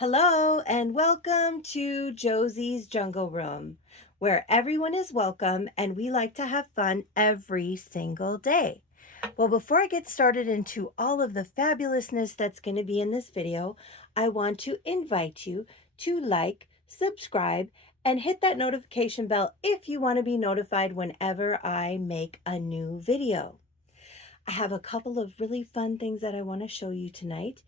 Hello and welcome to Josie's Jungle Room, where everyone is welcome and we like to have fun every single day. Well, before I get started into all of the fabulousness that's going to be in this video, I want to invite you to like, subscribe, and hit that notification bell if you want to be notified whenever I make a new video. I have a couple of really fun things that I want to show you tonight.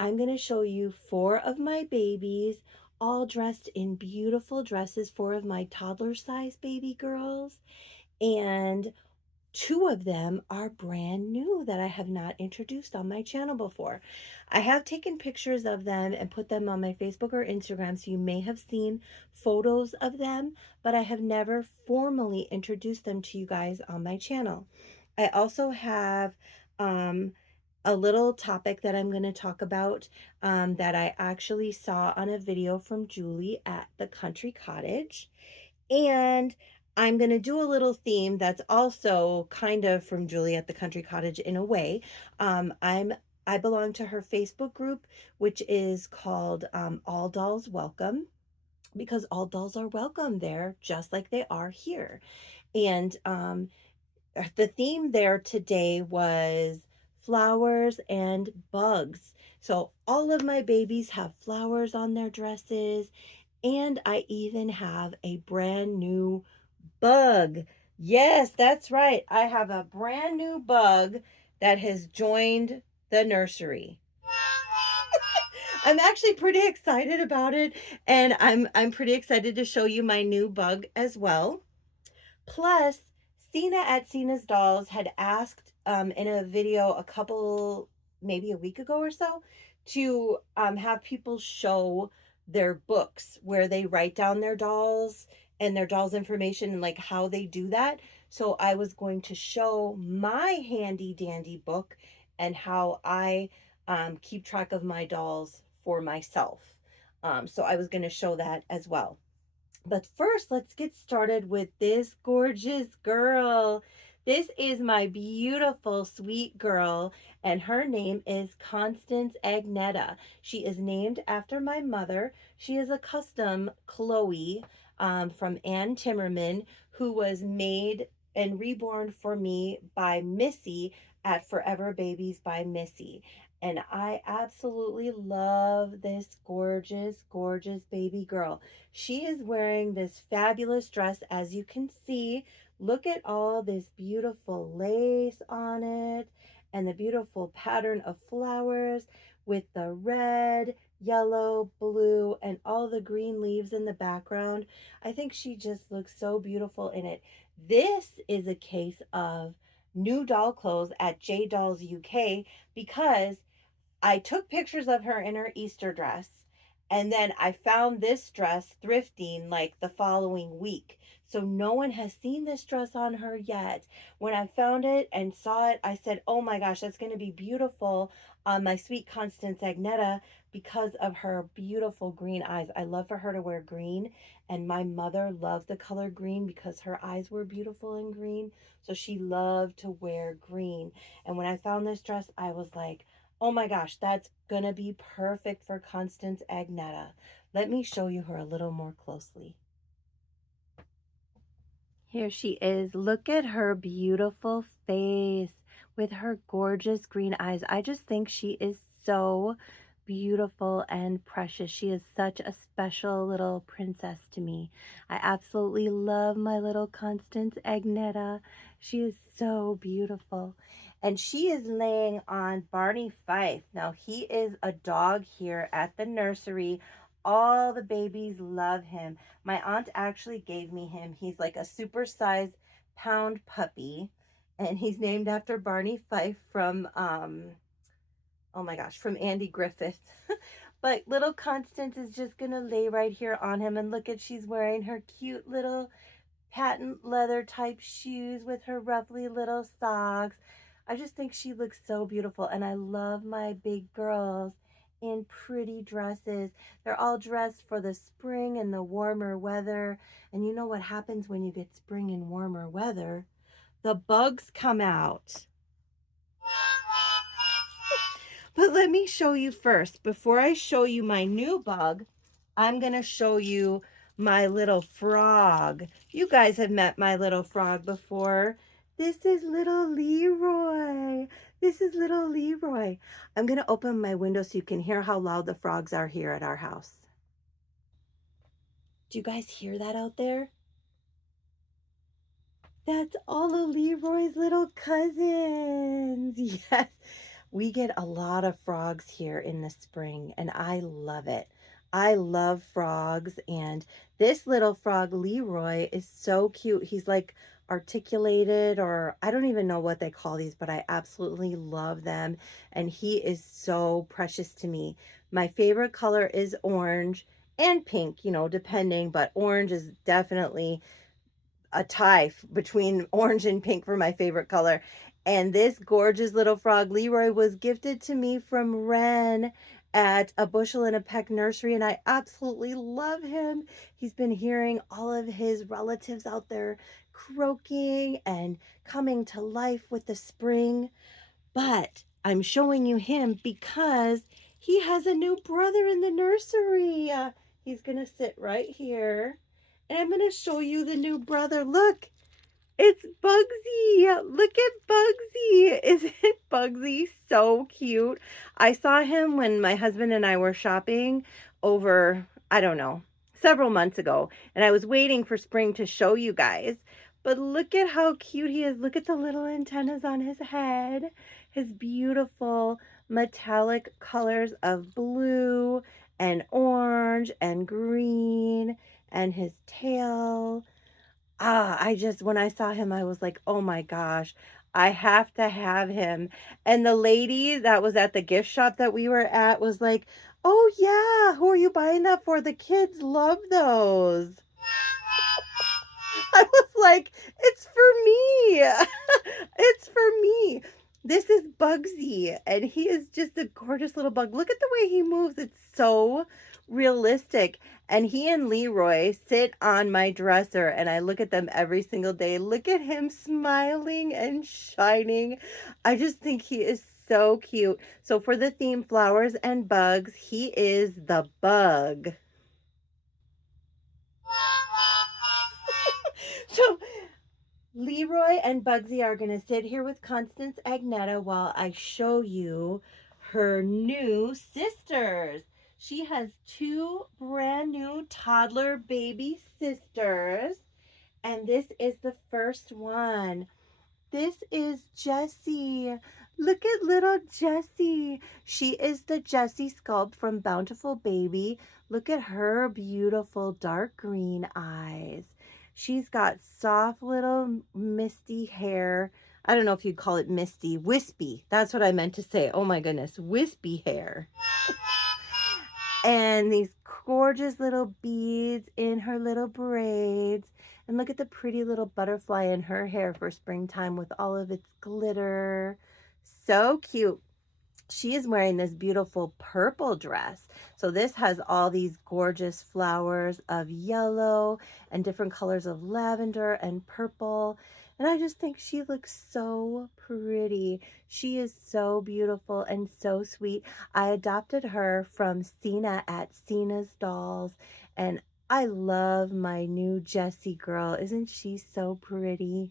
I'm going to show you four of my babies, all dressed in beautiful dresses, four of my toddler size baby girls, and two of them are brand new that I have not introduced on my channel before. I have taken pictures of them and put them on my Facebook or Instagram, so you may have seen photos of them, but I have never formally introduced them to you guys on my channel. I also have a little topic that I'm going to talk about that I actually saw on a video from Julie at the country cottage. And I'm going to do a little theme that's also kind of from Julie at the country cottage in a way. I belong to her Facebook group, which is called All Dolls Welcome, because all dolls are welcome there, just like they are here. And the theme there today was flowers and bugs. So all of my babies have flowers on their dresses, and I even have a brand new bug. Yes, that's right. I have a brand new bug that has joined the nursery. I'm actually pretty excited about it, and I'm pretty excited to show you my new bug as well. Plus, Cena at Cena's Dolls had asked in a video maybe a week ago or so, to have people show their books where they write down their dolls and their dolls' information and like how they do that. So I was going to show my handy dandy book and how I keep track of my dolls for myself. So I was going to show that as well. But first, let's get started with this gorgeous girl. This is my beautiful, sweet girl, and her name is Constance Agnetta. She is named after my mother. She is a custom Chloe from Ann Timmerman, who was made and reborn for me by Missy at Forever Babies by Missy. And I absolutely love this gorgeous, gorgeous baby girl. She is wearing this fabulous dress, as you can see. Look at all this beautiful lace on it and the beautiful pattern of flowers with the red, yellow, blue, and all the green leaves in the background. I think she just looks so beautiful in it. This is a case of new doll clothes at J Dolls UK, because I took pictures of her in her Easter dress, and then I found this dress thrifting like the following week. So no one has seen this dress on her yet. When I found it and saw it, I said, oh my gosh, that's going to be beautiful on my sweet Constance Agnetta because of her beautiful green eyes. I love for her to wear green, and my mother loved the color green because her eyes were beautiful in green. So she loved to wear green. And when I found this dress, I was like, oh my gosh, that's gonna be perfect for Constance Agnetta. Let me show you her a little more closely. Here she is. Look at her beautiful face with her gorgeous green eyes. I just think she is so beautiful and precious. She is such a special little princess to me. I absolutely love my little Constance Agnetta. She is so beautiful. And she is laying on Barney Fife. Now, he is a dog here at the nursery. All the babies love him. My aunt actually gave me him. He's like a supersized pound puppy, and he's named after Barney Fife from oh my gosh, from Andy Griffith. But little Constance is just gonna lay right here on him, and look at, she's wearing her cute little patent leather type shoes with her ruffly little socks. I just think she looks so beautiful, and I love my big girls in pretty dresses. They're all dressed for the spring and the warmer weather. And you know what happens when you get spring and warmer weather? The bugs come out. But let me show you first. Before I show you my new bug, I'm going to show you my little frog. You guys have met my little frog before. This is little Leroy. This is little Leroy. I'm going to open my window so you can hear how loud the frogs are here at our house. Do you guys hear that out there? That's all of Leroy's little cousins. Yes, we get a lot of frogs here in the spring, and I love it. I love frogs, and this little frog, Leroy, is so cute. He's like articulated, or I don't even know what they call these, but I absolutely love them, and he is so precious to me. My favorite color is orange and pink, depending, but orange is definitely a tie between orange and pink for my favorite color. And this gorgeous little frog, Leroy, was gifted to me from Ren at a Bushel and a Peck nursery, and I absolutely love him. He's been hearing all of his relatives out there croaking and coming to life with the spring. But I'm showing you him because he has a new brother in the nursery. He's going to sit right here. And I'm going to show you the new brother. Look, it's Bugsy. Look at Bugsy. Isn't Bugsy so cute? I saw him when my husband and I were shopping over, I don't know, several months ago. And I was waiting for spring to show you guys. But look at how cute he is. Look at the little antennas on his head. His beautiful metallic colors of blue and orange and green, and his tail. When I saw him, I was like, oh my gosh, I have to have him. And the lady that was at the gift shop that we were at was like, oh yeah, who are you buying that for? The kids love those. I was like, it's for me. It's for me. This is Bugsy, and he is just a gorgeous little bug. Look at the way he moves. It's so realistic. And he and Leroy sit on my dresser, and I look at them every single day. Look at him smiling and shining. I just think he is so cute. So for the theme flowers and bugs, he is the bug. So Leroy and Bugsy are going to sit here with Constance Agnetta while I show you her new sisters. She has two brand new toddler baby sisters, and this is the first one. This is Jessie. Look at little Jessie. She is the Jessie sculpt from Bountiful Baby. Look at her beautiful dark green eyes. She's got soft little misty hair. I don't know if you'd call it misty. Wispy. That's what I meant to say. Oh my goodness. Wispy hair. And these gorgeous little beads in her little braids. And look at the pretty little butterfly in her hair for springtime with all of its glitter. So cute. She is wearing this beautiful purple dress. So this has all these gorgeous flowers of yellow and different colors of lavender and purple. And I just think she looks so pretty. She is so beautiful and so sweet. I adopted her from Senna at Senna's Dolls. And I love my new Jessie girl. Isn't she so pretty?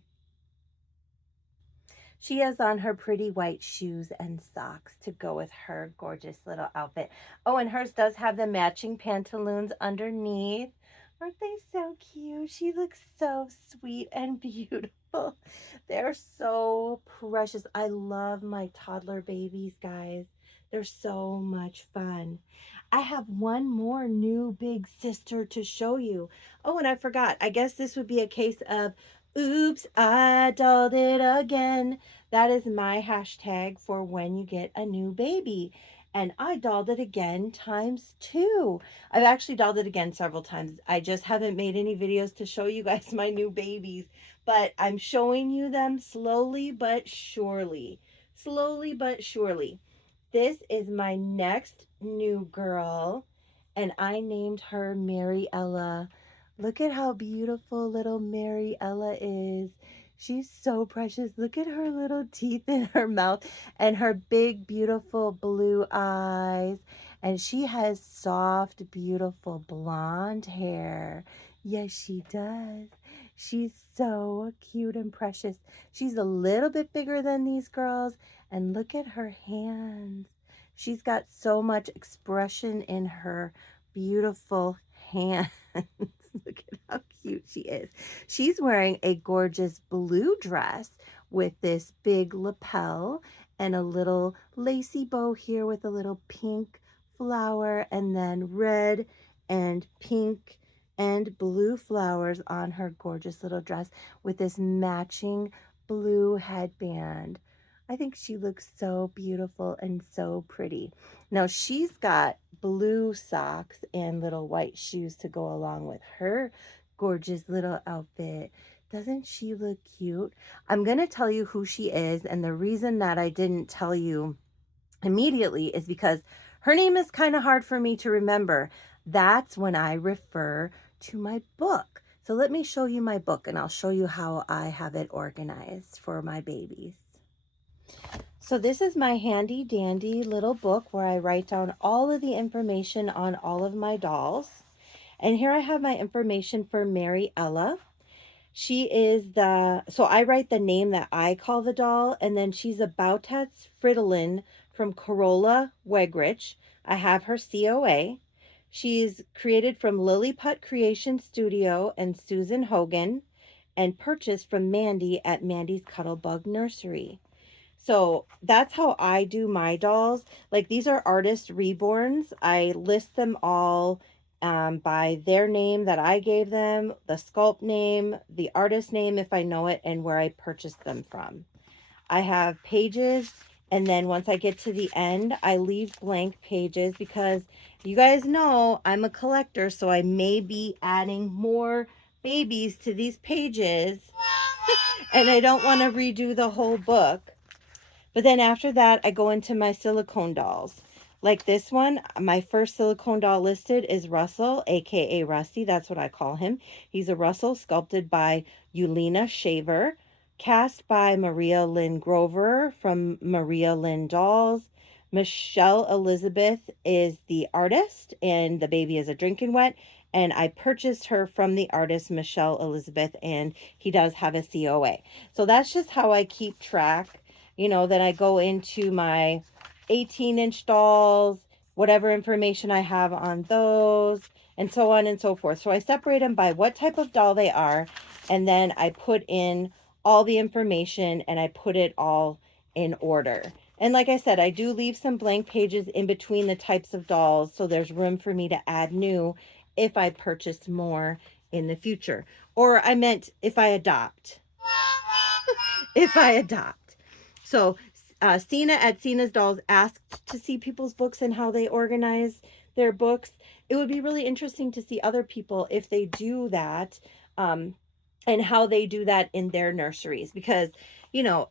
She has on her pretty white shoes and socks to go with her gorgeous little outfit. Oh, and hers does have the matching pantaloons underneath. Aren't they so cute? She looks so sweet and beautiful. They're so precious. I love my toddler babies, guys. They're so much fun. I have one more new big sister to show you. Oh, and I forgot. I guess this would be a case of, oops, I dolled it again. That is my hashtag for when you get a new baby. And I dolled it again ×2. I've actually dolled it again several times. I just haven't made any videos to show you guys my new babies. But I'm showing you them slowly but surely. Slowly but surely. This is my next new girl, and I named her Mary Ella. Look at how beautiful little Mary Ella is. She's so precious. Look at her little teeth in her mouth and her big, beautiful blue eyes. And she has soft, beautiful blonde hair. Yes, she does. She's so cute and precious. She's a little bit bigger than these girls. And look at her hands. She's got so much expression in her beautiful hands. Look at how cute she is. She's wearing a gorgeous blue dress with this big lapel and a little lacy bow here with a little pink flower, and then red and pink and blue flowers on her gorgeous little dress with this matching blue headband. I think she looks so beautiful and so pretty. Now she's got blue socks and little white shoes to go along with her gorgeous little outfit. Doesn't she look cute? I'm going to tell you who she is, and the reason that I didn't tell you immediately is because her name is kind of hard for me to remember. That's when I refer to my book. So let me show you my book, and I'll show you how I have it organized for my babies. So this is my handy dandy little book where I write down all of the information on all of my dolls. And here I have my information for Mary Ella. She is so I write the name that I call the doll, and then she's a Bowtats Fridolin from Corolla Wegrich. I have her COA. She's created from Lilliput Creation Studio and Susan Hogan, and purchased from Mandy at Mandy's Cuttlebug Nursery. So that's how I do my dolls. Like, these are artist reborns. I list them all by their name that I gave them, the sculpt name, the artist name if I know it, and where I purchased them from. I have pages, and then once I get to the end, I leave blank pages because you guys know I'm a collector, so I may be adding more babies to these pages, and I don't want to redo the whole book. But then after that, I go into my silicone dolls. Like this one, my first silicone doll listed is Russell, aka Rusty. That's what I call him. He's a Russell sculpted by Eulina Shaver, cast by Maria Lynn Grover from Maria Lynn Dolls. Michelle Elizabeth is the artist, and the baby is a drinking wet. And I purchased her from the artist Michelle Elizabeth, and he does have a COA. So that's just how I keep track. Then I go into my 18-inch dolls, whatever information I have on those, and so on and so forth. So I separate them by what type of doll they are, and then I put in all the information and I put it all in order. And like I said, I do leave some blank pages in between the types of dolls, so there's room for me to add new if I purchase more in the future. Or I meant if I adopt. If I adopt. So Senna at Senna's Dolls asked to see people's books and how they organize their books. It would be really interesting to see other people if they do that, and how they do that in their nurseries, because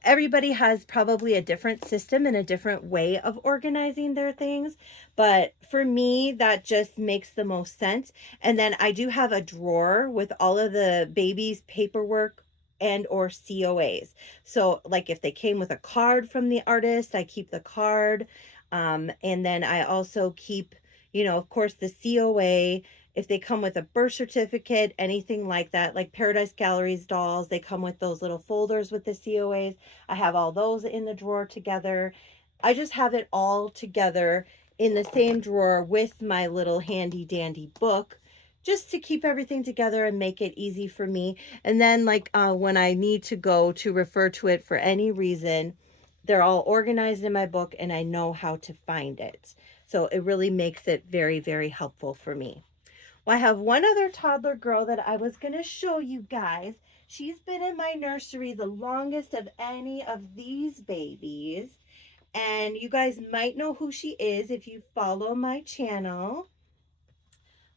everybody has probably a different system and a different way of organizing their things. But for me, that just makes the most sense. And then I do have a drawer with all of the baby's paperwork and or COAs. So like if they came with a card from the artist, I keep the card. And then I also keep, of course, the COA. If they come with a birth certificate, anything like that, like Paradise Galleries dolls, they come with those little folders with the COAs. I have all those in the drawer together. I just have it all together in the same drawer with my little handy dandy book, just to keep everything together and make it easy for me. And then when I need to go to refer to it for any reason, they're all organized in my book and I know how to find it. So it really makes it very, very helpful for me. Well, I have one other toddler girl that I was going to show you guys. She's been in my nursery the longest of any of these babies. And you guys might know who she is if you follow my channel.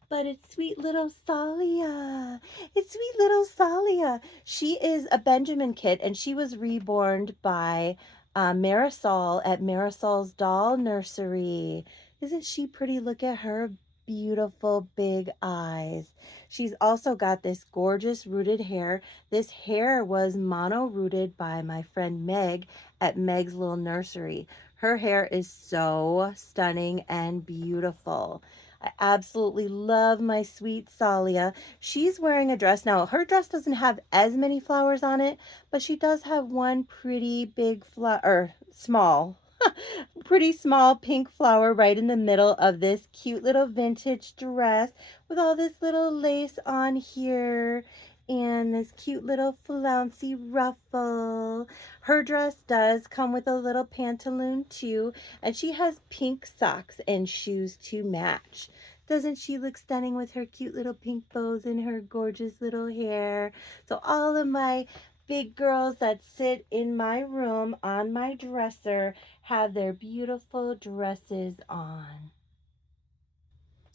But it's sweet little Salia. It's sweet little Salia. She is a Benjamin kit, and she was reborn by Marisol at Marisol's Doll Nursery. Isn't she pretty? Look at her beautiful big eyes. She's also got this gorgeous rooted hair. This hair was mono rooted by my friend Meg at Meg's Little Nursery. Her hair is so stunning and beautiful. I absolutely love my sweet Salia. She's wearing a dress. Now, her dress doesn't have as many flowers on it, but she does have one pretty big flower, or small, pretty small pink flower right in the middle of this cute little vintage dress with all this little lace on here and this cute little flouncy ruffle. Her dress does come with a little pantaloon too, and she has pink socks and shoes to match. Doesn't she look stunning with her cute little pink bows and her gorgeous little hair? So all of my big girls that sit in my room on my dresser have their beautiful dresses on.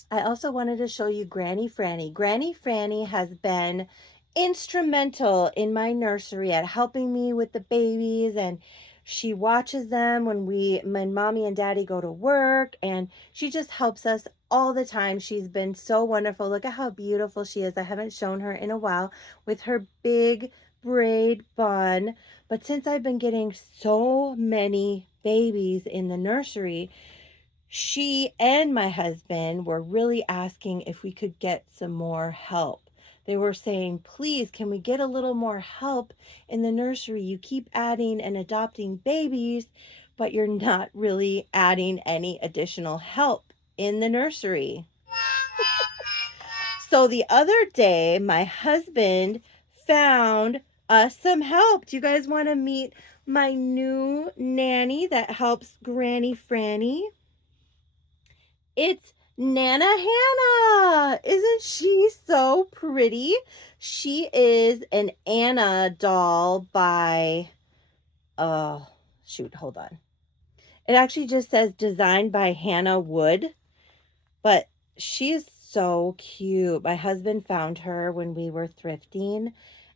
I also wanted to show you Granny Franny. Granny Franny has been instrumental in my nursery at helping me with the babies, and she watches them when mommy and daddy go to work, and she just helps us all the time. She's been so wonderful. Look at how beautiful she is. I haven't shown her in a while with her big braid bun. But since I've been getting so many babies in the nursery, she and my husband were really asking if we could get some more help. They were saying, please, can we get a little more help in the nursery? You keep adding and adopting babies, but you're not really adding any additional help in the nursery. So the other day, my husband found us some help. Do you guys want to meet my new nanny that helps Granny Franny? It's Nana Hannah. Isn't she so pretty? She is an Anna doll by, shoot, hold on. It actually just says designed by Hannah Wood, but she is so cute. My husband found her when we were thrifting,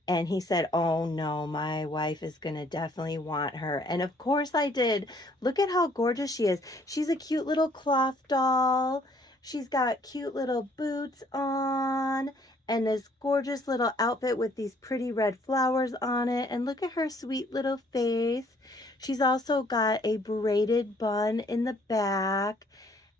and he said, oh no, my wife is going to definitely want her. And of course I did. Look at how gorgeous she is. She's a cute little cloth doll. She's got cute little boots on and this gorgeous little outfit with these pretty red flowers on it. And look at her sweet little face. She's also got a braided bun in the back.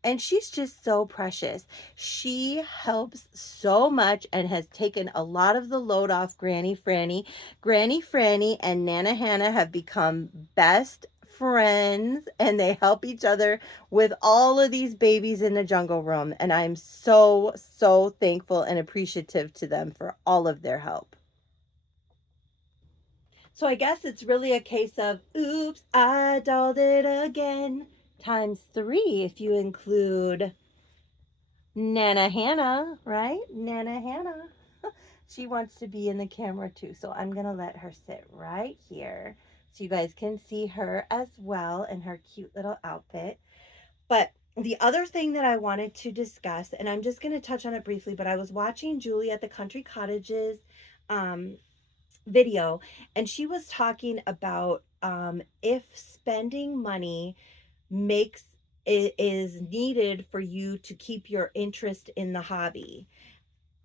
And she's just so precious. She helps so much and has taken a lot of the load off Granny Franny. Granny Franny and Nana Hannah have become best friends, and they help each other with all of these babies in the jungle room. And I'm so, so thankful and appreciative to them for all of their help. So I guess it's really a case of, oops, I dolled it again, times 3 if you include Nana Hannah, right? Nana Hannah. She wants to be in the camera too, so I'm going to let her sit right here so you guys can see her as well in her cute little outfit. But the other thing that I wanted to discuss, and I'm just going to touch on it briefly, but I was watching Julie at the Country Cottages video, and she was talking about if spending money makes it is needed for you to keep your interest in the hobby.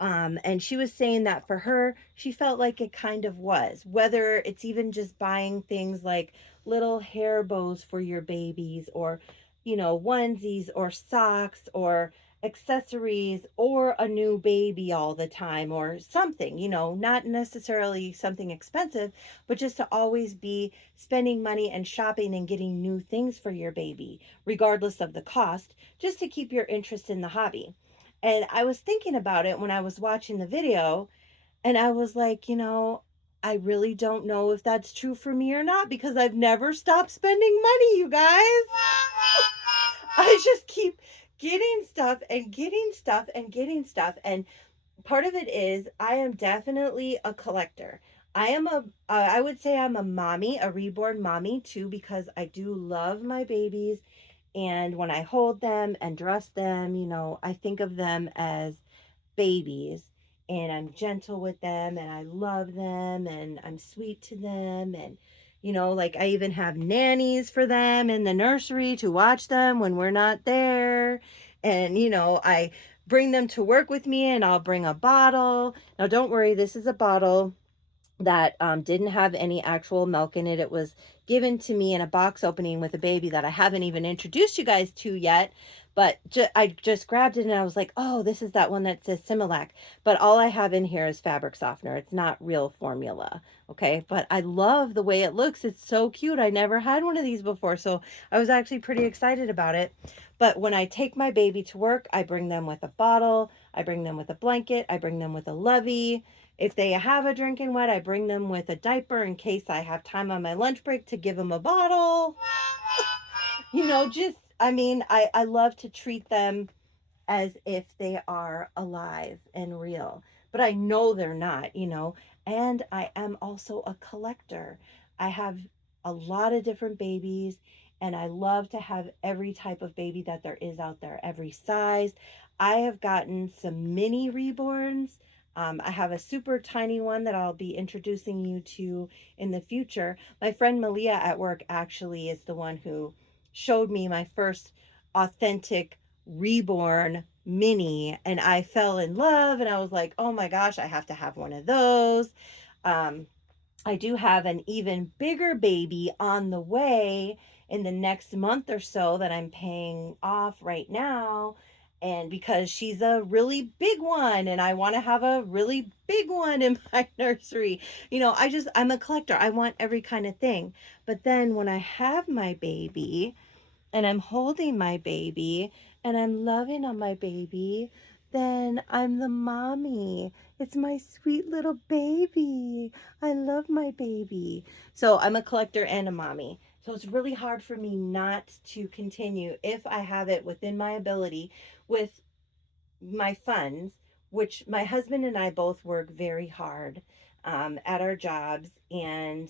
And she was saying that for her, she felt like it kind of was, whether it's even just buying things like little hair bows for your babies, or, onesies or socks or accessories, or a new baby all the time, or something, not necessarily something expensive, but just to always be spending money and shopping and getting new things for your baby, regardless of the cost, just to keep your interest in the hobby. And I was thinking about it when I was watching the video, and I was like, I really don't know if that's true for me or not, because I've never stopped spending money, you guys. I just keep getting stuff and getting stuff and getting stuff. And part of it is I am definitely a collector. I would say I'm a mommy, a reborn mommy too, because I do love my babies. And when I hold them and dress them, I think of them as babies, and I'm gentle with them and I love them and I'm sweet to them. And, like I even have nannies for them in the nursery to watch them when we're not there. And, I bring them to work with me, and I'll bring a bottle. Now, don't worry, this is a bottle that didn't have any actual milk in it. It was given to me in a box opening with a baby that I haven't even introduced you guys to yet. But I just grabbed it and I was like, oh, this is that one that says Similac. But all I have in here is fabric softener. It's not real formula. Okay. But I love the way it looks. It's so cute. I never had one of these before. So I was actually pretty excited about it. But when I take my baby to work, I bring them with a bottle. I bring them with a blanket. I bring them with a lovey. If they have a drinking wet, I bring them with a diaper in case I have time on my lunch break to give them a bottle. I love to treat them as if they are alive and real. But I know they're not. And I am also a collector. I have a lot of different babies, and I love to have every type of baby that there is out there, every size. I have gotten some mini reborns. I have a super tiny one that I'll be introducing you to in the future. My friend Malia at work actually is the one who showed me my first authentic reborn mini, and I fell in love, and I was like, oh my gosh, I have to have one of those. I do have an even bigger baby on the way in the next month or so that I'm paying off right now. And because she's a really big one, and I want to have a really big one in my nursery. I'm a collector. I want every kind of thing. But then when I have my baby, and I'm holding my baby and I'm loving on my baby, then I'm the mommy. It's my sweet little baby. I love my baby. So I'm a collector and a mommy. So it's really hard for me not to continue, if I have it within my ability, with my funds, which my husband and I both work very hard at our jobs. And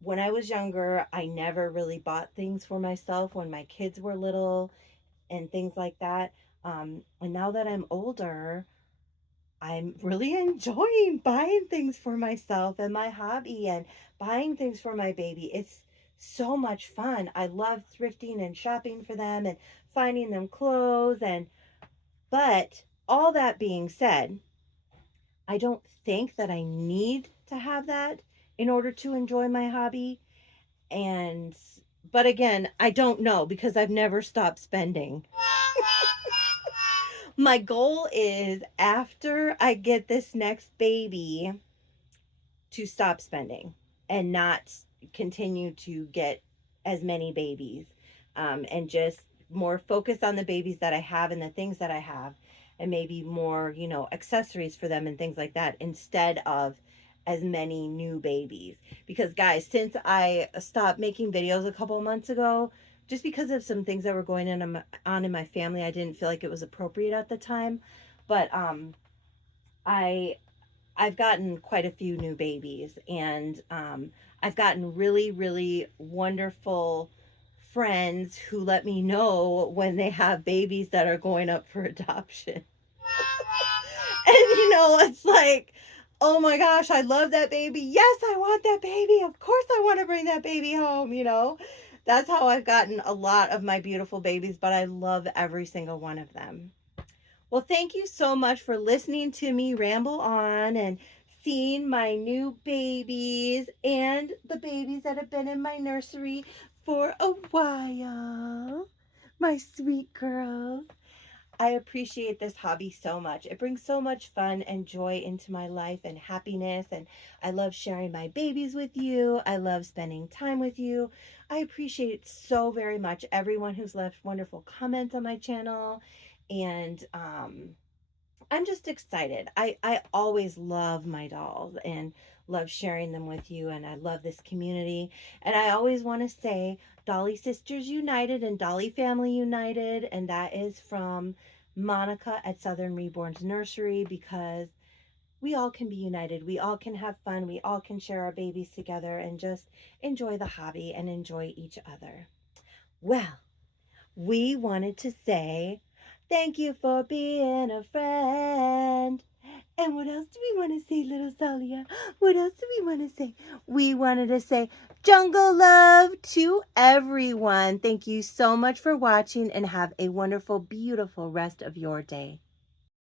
when I was younger, I never really bought things for myself when my kids were little and things like that. And now that I'm older, I'm really enjoying buying things for myself and my hobby and buying things for my baby. It's so much fun. I love thrifting and shopping for them and finding them clothes. But all that being said, I don't think that I need to have that in order to enjoy my hobby. And but again, I don't know because I've never stopped spending. My goal is, after I get this next baby, to stop spending and not continue to get as many babies, and just more focus on the babies that I have and the things that I have, and maybe more, accessories for them and things like that, instead of as many new babies. Because guys, since I stopped making videos a couple of months ago, just because of some things that were going on in my family, I didn't feel like it was appropriate at the time. But I I've gotten quite a few new babies, and I've gotten really, really wonderful friends who let me know when they have babies that are going up for adoption. And it's like, oh my gosh, I love that baby. Yes, I want that baby. Of course, I want to bring that baby home. That's how I've gotten a lot of my beautiful babies, but I love every single one of them. Well, thank you so much for listening to me ramble on and seeing my new babies and the babies that have been in my nursery for a while. My sweet girls. I appreciate this hobby so much. It brings so much fun and joy into my life and happiness. And I love sharing my babies with you. I love spending time with you. I appreciate so very much everyone who's left wonderful comments on my channel. And I'm just excited. I always love my dolls and love sharing them with you. And I love this community. And I always want to say Dolly Sisters United and Dolly Family United. And that is from Monica at Southern Reborn's Nursery, because we all can be united. We all can have fun. We all can share our babies together and just enjoy the hobby and enjoy each other. Well, we wanted to say thank you for being a friend. And what else do we want to say, little Salia? What else do we want to say? We wanted to say jungle love to everyone. Thank you so much for watching, and have a wonderful, beautiful rest of your day.